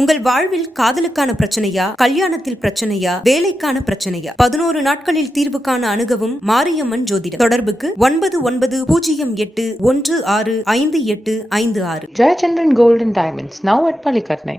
உங்கள் வாழ்வில் காதலுக்கான பிரச்சனையா, கல்யாணத்தில் பிரச்சனையா, வேலைக்கான பிரச்சனையா? 11 நாட்களில் தீர்வு காண அணுகவும் மாரியம்மன் ஜோதிடம். தொடர்புக்கு 9908165856. Jayachandran Gold and Diamonds, now at Palikatnai.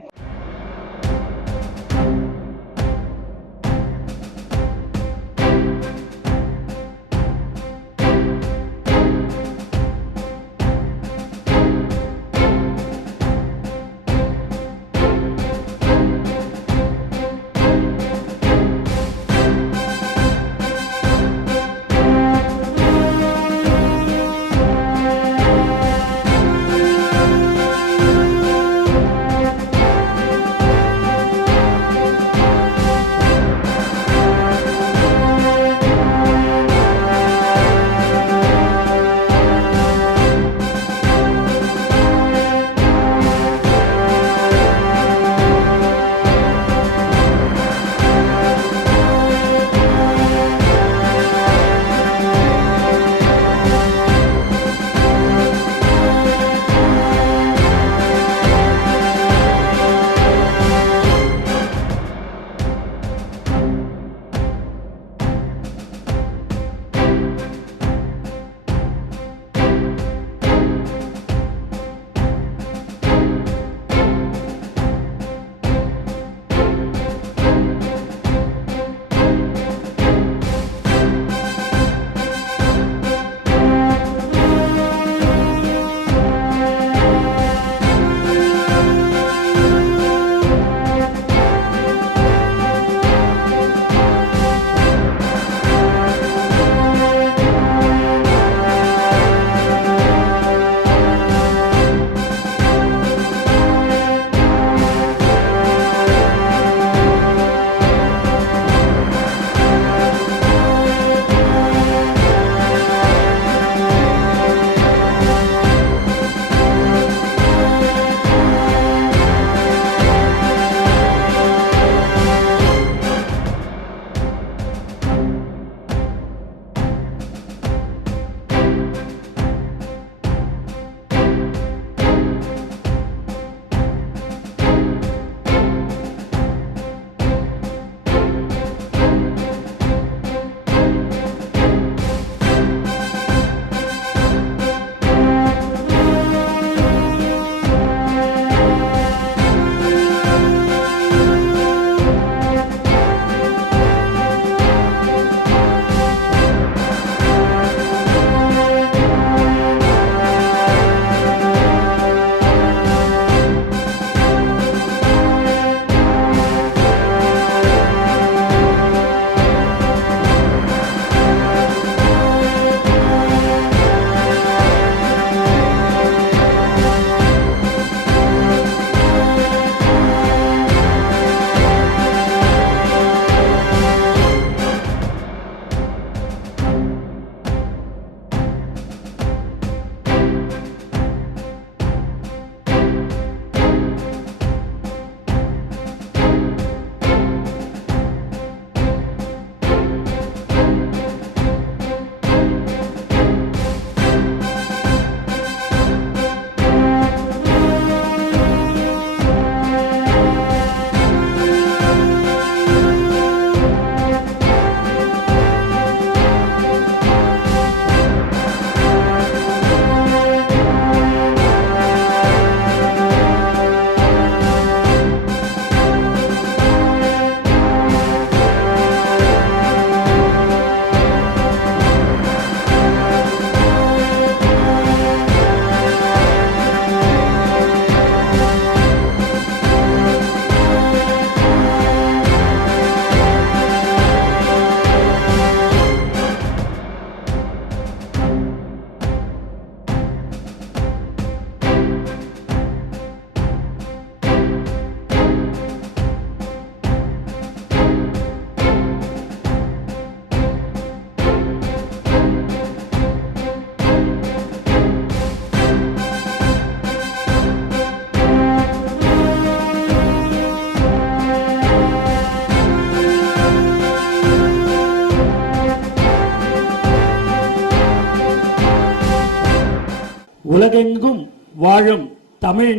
உலகெங்கும் வாழும் தமிழ்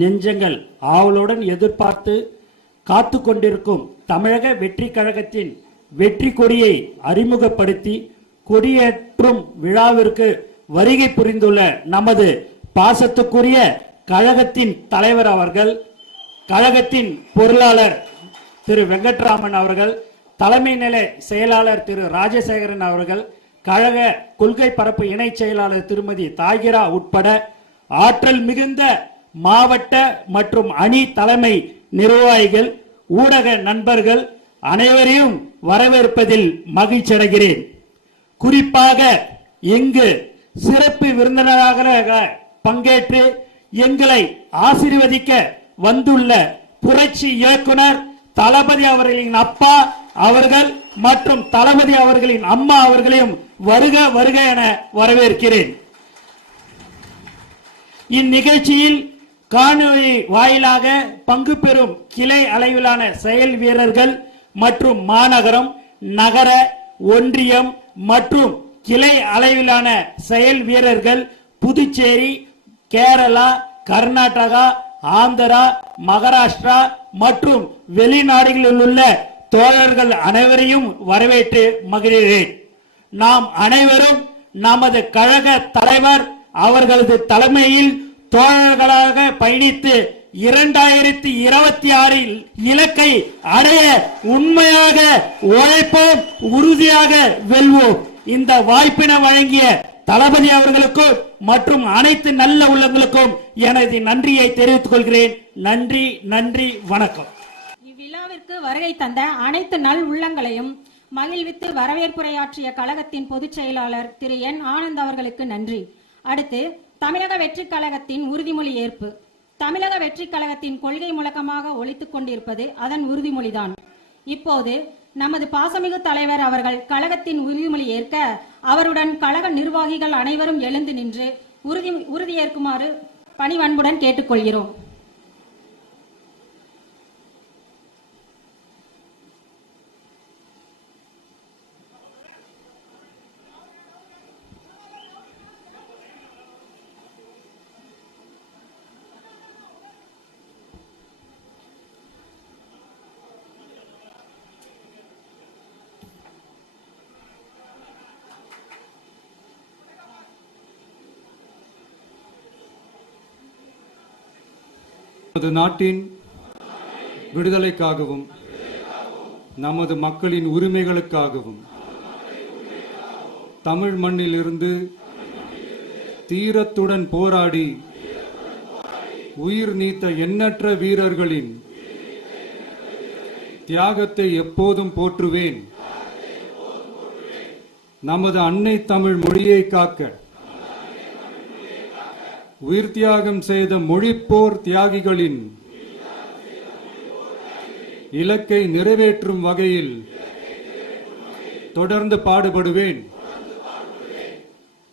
நெஞ்சங்கள் ஆவலுடன் எதிர்பார்த்து காத்து கொண்டிருக்கும் தமிழக வெற்றி கழகத்தின் வெற்றி கொடியை அறிமுகப்படுத்தி கொடியேற்றும் விழாவிற்கு வருகை புரிந்துள்ள நமது பாசத்துக்குரிய கழகத்தின் தலைவர் அவர்கள், கழகத்தின் பொருளாளர் திரு வெங்கட்ராமன் அவர்கள், தலைமை நிலை செயலாளர் திரு ராஜசேகரன் அவர்கள், கழக கொள்கை பரப்பு இணை செயலாளர் திருமதி தாகிரா உட்பட ஆற்றல் மிகுந்த மாவட்ட மற்றும் அணி தலைமை நிர்வாகிகள், ஊடக நண்பர்கள் அனைவரையும் வரவேற்பதில் மகிழ்ச்சி அடைகிறேன். குறிப்பாக இங்கு சிறப்பு விருந்தினராக பங்கேற்று எங்களை ஆசீர்வதிக்க வந்துள்ள புரட்சி இயக்குனர் தளபதி அவர்களின் அப்பா அவர்கள் மற்றும் தளபதி அவர்களின் அம்மா அவர்களையும் வருக வருக என வரவேற்கிறேன். இந்நிகழ்ச்சியில் காணொலி வாயிலாக பங்கு பெறும் கிளை அளவிலான செயல் வீரர்கள் மற்றும் மாநகரம், நகர, ஒன்றியம் மற்றும் கிளை அளவிலான செயல் வீரர்கள் புதுச்சேரி, கேரளா, கர்நாடகா, ஆந்திரா, மகாராஷ்டிரா மற்றும் வெளிநாடுகளில் உள்ள தோழர்கள் அனைவரையும் வரவேற்று மகிழ்கிறேன். நாம் அனைவரும் நமது கழக தலைவர் அவர்களது தலைமையில் தோழர்களாக பயணித்து 2026 இலக்கை அடைய உண்மையாக உழைப்போம், உறுதியாக வெல்வோம். இந்த வாய்ப்பினை வழங்கிய தளபதி அவர்களுக்கும் மற்றும் அனைத்து நல்ல உள்ளங்களுக்கும் எனது நன்றியை தெரிவித்துக் கொள்கிறேன். நன்றி, நன்றி, வணக்கம். இவ்விழாவிற்கு வருகை தந்த அனைத்து நல் உள்ளங்களையும் மகிழ்வித்து வரவேற்புரையாற்றிய கழகத்தின் பொதுச் செயலாளர் திரு என் ஆனந்த் அவர்களுக்கு நன்றி. அடுத்து தமிழக வெற்றி கழகத்தின் உறுதிமொழி ஏற்பு. தமிழக வெற்றி கழகத்தின் கொள்கை முழக்கமாக ஒலித்துக் கொண்டிருப்பது அதன் உறுதிமொழிதான். இப்போது நமது பாசமிகு தலைவர் அவர்கள் கழகத்தின் உறுதிமொழி ஏற்க அவருடன் கழக நிர்வாகிகள் அனைவரும் எழுந்து நின்று உறுதியேற்குமாறு பணிவன்புடன் கேட்டுக்கொள்கிறோம். நமது நாட்டின் விடுதலைக்காகவும் நமது மக்களின் உரிமைகளுக்காகவும் தமிழ் மண்ணில் இருந்து தீரத்துடன் போராடி உயிர் நீத்த எண்ணற்ற வீரர்களின் தியாகத்தை எப்போதும் போற்றுவேன். நமது அன்னை தமிழ் மொழியை காக்க உயிர் தியாகம் செய்த மொழிப்போர் தியாகிகளின் இலக்கை நிறைவேற்றும் வகையில் தொடர்ந்து பாடுபடுவேன்.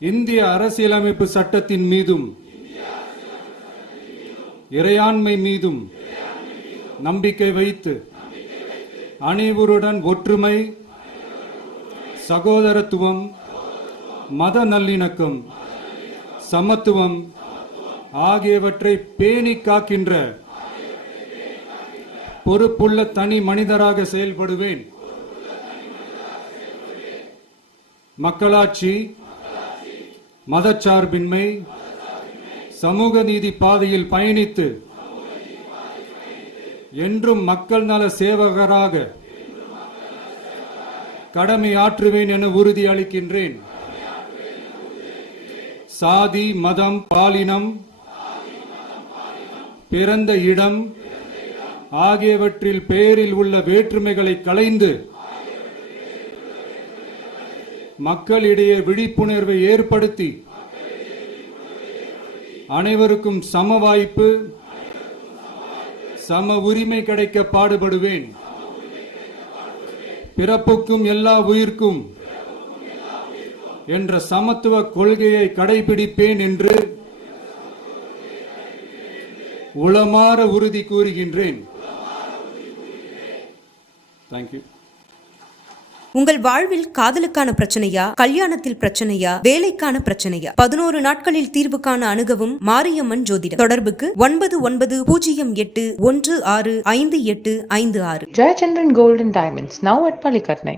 இந்திய அரசியலமைப்பு சட்டத்தின் மீதும் இறையாண்மை மீதும் நம்பிக்கை வைத்து அனைவருடன் ஒற்றுமை, சகோதரத்துவம், மத நல்லிணக்கம், சமத்துவம் ஆகியவற்றை பேணி காக்கின்ற பொறுப்புள்ள தனி மனிதராக செயல்படுவேன். மக்களாட்சி, மதச்சார்பின்மை, சமூக நீதி பாதையில் பயணித்து என்றும் மக்கள் நல சேவகராக கடமை ஆற்றுவேன் என உறுதி அளிக்கின்றேன். சாதி, மதம், பாலினம், பிறந்த இடம் ஆகியவற்றில் பெயரில் உள்ள வேற்றுமைகளை களைந்து மக்களிடையே விழிப்புணர்வை ஏற்படுத்தி அனைவருக்கும் சம வாய்ப்பு, சம உரிமை கிடைக்க பாடுபடுவேன். பிறப்புக்கும் எல்லா உயிர்க்கும் என்ற சமத்துவ கொள்கையை கடைபிடிப்பேன் என்று உளமாற உறுதி கூறுகின்றேன். தேங்க்யூ. உங்கள் வாழ்வில் காதலுக்கான பிரச்சனையா, கல்யாணத்தில் பிரச்சனையா, வேலைக்கான பிரச்சனையா? 11 நாட்களில் தீர்வு காண அணுகவும் மாரியம்மன் ஜோதிடம். தொடர்புக்கு 9908165856. Jayachandran Gold and Diamonds, now at Palikatnai.